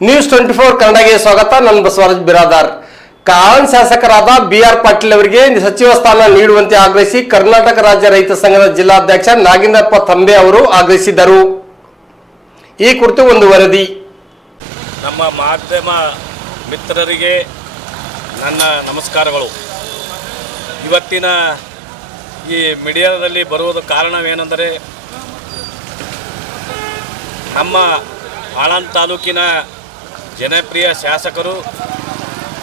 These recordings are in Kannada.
ನ್ಯೂಸ್ 24 ಕನ್ನಡಗೆ ಸ್ವಾಗತ. ನನ್ನ ಬಸವರಾಜ್ ಬಿರಾದಾರ್. ಕಾಳನ್ ಶಾಸಕರಾದ BR ಪಾಟೀಲ್ ಅವರಿಗೆ ಸಚಿವ ಸ್ಥಾನ ನೀಡುವಂತೆ ಆಗ್ರಹಿಸಿ ಕರ್ನಾಟಕ ರಾಜ್ಯ ರೈತ ಸಂಘದ ಜಿಲ್ಲಾಧ್ಯಕ್ಷ ನಾಗೇಂದ್ರಪ್ಪ ತಂಬೆ ಅವರು ಆಗ್ರಹಿಸಿದರು. ಈ ಕುರಿತು ಒಂದು ವರದಿ. ನಮ್ಮ ಮಾಧ್ಯಮ ಮಿತ್ರರಿಗೆ ನನ್ನ ನಮಸ್ಕಾರಗಳು. ಇವತ್ತಿನ ಈ ಮೀಡಿಯಾದಲ್ಲಿ ಬರುವುದು ಕಾರಣವೇನೆಂದರೆ, ನಮ್ಮ ಆಳಂದ ತಾಲೂಕಿನ ಜನಪ್ರಿಯ ಶಾಸಕರು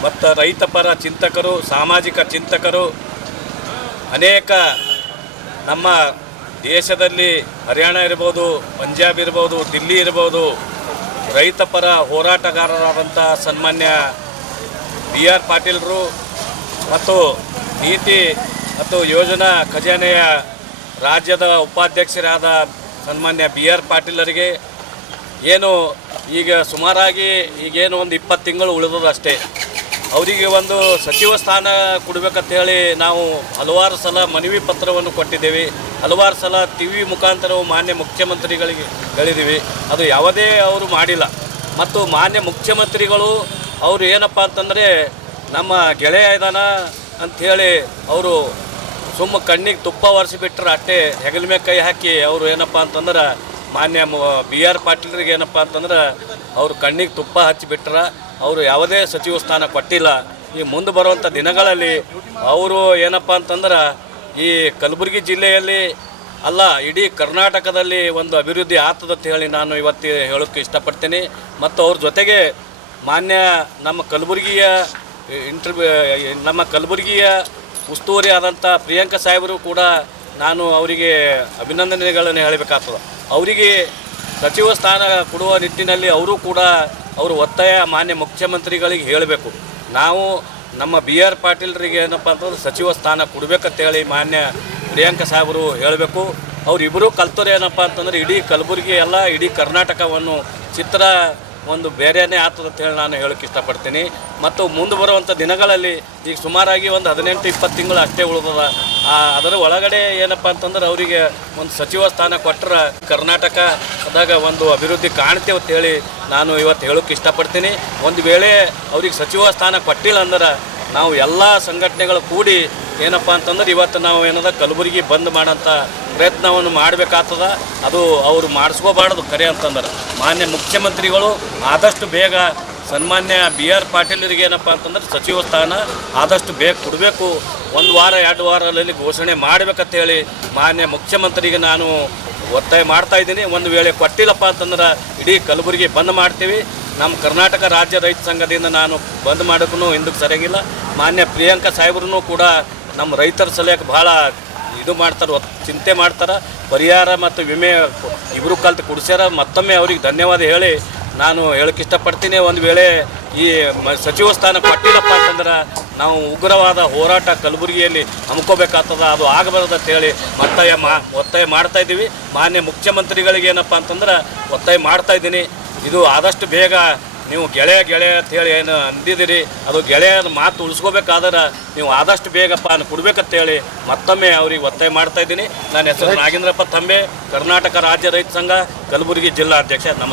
ಮತ್ತು ರೈತಪರ ಚಿಂತಕರು, ಸಾಮಾಜಿಕ ಚಿಂತಕರು ಅನೇಕ ನಮ್ಮ ದೇಶದಲ್ಲಿ ಹರಿಯಾಣ ಇರ್ಬೋದು, ಪಂಜಾಬ್ ಇರ್ಬೋದು, ದಿಲ್ಲಿ ಇರ್ಬೋದು, ರೈತಪರ ಹೋರಾಟಗಾರರಾದಂಥ ಸನ್ಮಾನ್ಯ BR ಪಾಟೀಲರು ಮತ್ತು ನೀತಿ ಮತ್ತು ಯೋಜನಾ ಖಜಾನೆಯ ರಾಜ್ಯದ ಉಪಾಧ್ಯಕ್ಷರಾದ ಸನ್ಮಾನ್ಯ BR ಪಾಟೀಲರಿಗೆ ಏನು ಈಗ ಸುಮಾರಾಗಿ ಈಗೇನು ಒಂದು 20 ತಿಂಗಳು ಉಳಿದದು ಅಷ್ಟೇ. ಅವರಿಗೆ ಒಂದು ಸಚಿವ ಸ್ಥಾನ ಕೊಡಬೇಕಂತ ಹೇಳಿ ನಾವು ಹಲವಾರು ಸಲ ಮನವಿ ಪತ್ರವನ್ನು ಕೊಟ್ಟಿದ್ದೇವೆ. ಹಲವಾರು ಸಲ TV ಮುಖಾಂತರವು ಮಾನ್ಯ ಮುಖ್ಯಮಂತ್ರಿಗಳಿಗೆ ಹೇಳಿದ್ದೀವಿ. ಅದು ಯಾವುದೇ ಅವರು ಮಾಡಿಲ್ಲ. ಮತ್ತು ಮಾನ್ಯ ಮುಖ್ಯಮಂತ್ರಿಗಳು ಅವರು ಏನಪ್ಪ ಅಂತಂದರೆ, ನಮ್ಮ ಗೆಳೆಯ ಇದ್ದಾನ ಅಂಥೇಳಿ ಅವರು ಸುಮ್ಮ ಕಣ್ಣಿಗೆ ತುಪ್ಪ ಒರೆಸಿಬಿಟ್ರೆ ಅಷ್ಟೇ, ಹೆಗಲ ಮೇಲೆ ಕೈ ಹಾಕಿ ಅವರು ಏನಪ್ಪ ಅಂತಂದ್ರೆ ಮಾನ್ಯ BR ಪಾಟೀಲರಿಗೆ ಏನಪ್ಪ ಅಂತಂದ್ರೆ ಅವರು ಕಣ್ಣಿಗೆ ತುಪ್ಪ ಹಚ್ಚಿಬಿಟ್ರೆ ಅವರು ಯಾವುದೇ ಸಚಿವ ಸ್ಥಾನ ಕೊಟ್ಟಿಲ್ಲ. ಈ ಮುಂದೆ ಬರುವಂಥ ದಿನಗಳಲ್ಲಿ ಅವರು ಏನಪ್ಪ ಅಂತಂದ್ರೆ ಈ ಕಲಬುರಗಿ ಜಿಲ್ಲೆಯಲ್ಲಿ ಅಲ್ಲ, ಇಡೀ ಕರ್ನಾಟಕದಲ್ಲಿ ಒಂದು ಅಭಿವೃದ್ಧಿ ಆಗ್ತದಂತ ಹೇಳಿ ನಾನು ಇವತ್ತು ಹೇಳೋಕ್ಕೆ ಇಷ್ಟಪಡ್ತೀನಿ. ಮತ್ತು ಅವ್ರ ಜೊತೆಗೆ ಮಾನ್ಯ ನಮ್ಮ ಕಲಬುರಗಿಯ ಉಸ್ತುವಾರಿ ಆದಂಥ ಪ್ರಿಯಾಂಕಾ ಸಾಹೇಬರು ಕೂಡ ನಾನು ಅವರಿಗೆ ಅಭಿನಂದನೆಗಳನ್ನು ಹೇಳಬೇಕಾಗ್ತದೆ. ಅವರಿಗೆ ಸಚಿವ ಸ್ಥಾನ ಕೊಡುವ ನಿಟ್ಟಿನಲ್ಲಿ ಅವರು ಕೂಡ ಅವರು ಒತ್ತಾಯ ಮಾನ್ಯ ಮುಖ್ಯಮಂತ್ರಿಗಳಿಗೆ ಹೇಳಬೇಕು. ನಾವು ನಮ್ಮ BR ಪಾಟೀಲರಿಗೆ ಏನಪ್ಪ ಅಂತಂದ್ರೆ ಸಚಿವ ಸ್ಥಾನ ಕೊಡಬೇಕಂತೇಳಿ ಮಾನ್ಯ ಪ್ರಿಯಾಂಕಾ ಸಾಹೇಬರು ಹೇಳಬೇಕು. ಅವರಿಬ್ಬರು ಕಲ್ತರು ಏನಪ್ಪ ಅಂತಂದರೆ ಇಡೀ ಕಲಬುರಗಿ ಎಲ್ಲ ಇಡೀ ಕರ್ನಾಟಕವನ್ನು ಚಿತ್ರ ಒಂದು ಬೇರೆಯೇ ಆಗ್ತದೆ ಅಂತೇಳಿ ನಾನು ಹೇಳೋಕ್ಕೆ ಇಷ್ಟಪಡ್ತೀನಿ. ಮತ್ತು ಮುಂದೆ ಬರುವಂಥ ದಿನಗಳಲ್ಲಿ ಈಗ ಸುಮಾರಾಗಿ ಒಂದು 18-20 ತಿಂಗಳು ಅಷ್ಟೇ ಉಳಿದದ. ಅದರ ಒಳಗಡೆ ಏನಪ್ಪ ಅಂತಂದ್ರೆ ಅವರಿಗೆ ಒಂದು ಸಚಿವ ಸ್ಥಾನ ಕೊಟ್ಟರೆ ಕರ್ನಾಟಕದಾಗ ಒಂದು ಅಭಿವೃದ್ಧಿ ಕಾಣ್ತೇವೆ ಅಂತೇಳಿ ನಾನು ಇವತ್ತು ಹೇಳೋಕ್ಕೆ ಇಷ್ಟಪಡ್ತೀನಿ. ಒಂದು ವೇಳೆ ಅವ್ರಿಗೆ ಸಚಿವ ಸ್ಥಾನ ಕೊಟ್ಟಿಲ್ಲ ಅಂದ್ರೆ ನಾವು ಎಲ್ಲ ಸಂಘಟನೆಗಳು ಕೂಡಿ ಏನಪ್ಪ ಅಂತಂದ್ರೆ ಇವತ್ತು ನಾವು ಏನದ ಕಲಬುರಗಿ ಬಂದ್ ಮಾಡೋಂಥ ಪ್ರಯತ್ನವನ್ನು ಮಾಡಬೇಕಾಗ್ತದ. ಅದು ಅವರು ಮಾಡಿಸ್ಕೋಬಾರ್ದು. ಕರೆ ಅಂತಂದ್ರೆ ಮಾನ್ಯ ಮುಖ್ಯಮಂತ್ರಿಗಳು ಆದಷ್ಟು ಬೇಗ ಸನ್ಮಾನ್ಯ BR ಪಾಟೀಲರಿಗೆ ಏನಪ್ಪ ಅಂತಂದ್ರೆ ಸಚಿವ ಸ್ಥಾನ ಆದಷ್ಟು ಬೇಗ ಕೊಡಬೇಕು. 1 ವಾರ 2 ವಾರದಲ್ಲಿ ಘೋಷಣೆ ಮಾಡಬೇಕಂತೇಳಿ ಮಾನ್ಯ ಮುಖ್ಯಮಂತ್ರಿಗೆ ನಾನು ಒತ್ತಾಯ ಮಾಡ್ತಾಯಿದ್ದೀನಿ. ಒಂದು ವೇಳೆ ಕೊಟ್ಟಿಲ್ಲಪ್ಪ ಅಂತಂದ್ರೆ ಇಡೀ ಕಲಬುರಗಿ ಬಂದ್ ಮಾಡ್ತೀವಿ. ನಮ್ಮ ಕರ್ನಾಟಕ ರಾಜ್ಯ ರೈತ ಸಂಘದಿಂದ ನಾನು ಬಂದ್ ಮಾಡೋಕ್ಕೂ ಹಿಂದಕ್ಕೆ ಸರಿಯಾಗಿಲ್ಲ. ಮಾನ್ಯ ಪ್ರಿಯಾಂಕಾ ಸಾಹೇಬ್ರೂ ಕೂಡ ನಮ್ಮ ರೈತರ ಸಲುವಾಗಿ ಭಾಳ ಇದು ಮಾಡ್ತಾರೆ, ಚಿಂತೆ ಮಾಡ್ತಾರೆ. ಪರಿಹಾರ ಮತ್ತು ವಿಮೆ ಇಬ್ಬರು ಕಲ್ತು ಕೊಡಿಸ್ಯಾರ. ಮತ್ತೊಮ್ಮೆ ಅವ್ರಿಗೆ ಧನ್ಯವಾದ ಹೇಳಿ ನಾನು ಹೇಳೋಕ್ಕೆ ಇಷ್ಟಪಡ್ತೀನಿ. ಒಂದು ವೇಳೆ ಈ ಸಚಿವ ಸ್ಥಾನ ಕೊಟ್ಟಿಲ್ಲಪ್ಪ ಅಂತಂದ್ರೆ ನಾವು ಉಗ್ರವಾದ ಹೋರಾಟ ಕಲಬುರಗಿಯಲ್ಲಿ ಹಮ್ಮಿಕೋಬೇಕಾಗ್ತದೆ. ಅದು ಆಗಬಾರ್ದು ಅಂತೇಳಿ ಒತ್ತಾಯ ಮಾಡ್ತಾಯಿದ್ದೀವಿ. ಮಾನ್ಯ ಮುಖ್ಯಮಂತ್ರಿಗಳಿಗೆ ಏನಪ್ಪ ಅಂತಂದ್ರೆ ಒತ್ತಾಯ ಮಾಡ್ತಾಯಿದ್ದೀನಿ. ಇದು ಆದಷ್ಟು ಬೇಗ ನೀವು ಗೆಳೆಯ ಅಂತೇಳಿ ಏನು ಅಂದಿದ್ದೀರಿ, ಅದು ಗೆಳೆಯನ ಮಾತು ಉಳಿಸ್ಕೋಬೇಕಾದ್ರೆ ನೀವು ಆದಷ್ಟು ಬೇಗಪ್ಪ ಕೊಡ್ಬೇಕಂತೇಳಿ ಮತ್ತೊಮ್ಮೆ ಅವ್ರಿಗೆ ಒತ್ತಾಯ ಮಾಡ್ತಾಯಿದ್ದೀನಿ. ನನ್ನ ಹೆಸರು ನಾಗೇಂದ್ರಪ್ಪ ತಂಬೆ, ಕರ್ನಾಟಕ ರಾಜ್ಯ ರೈತ ಸಂಘ ಕಲಬುರಗಿ ಜಿಲ್ಲಾ ಅಧ್ಯಕ್ಷ.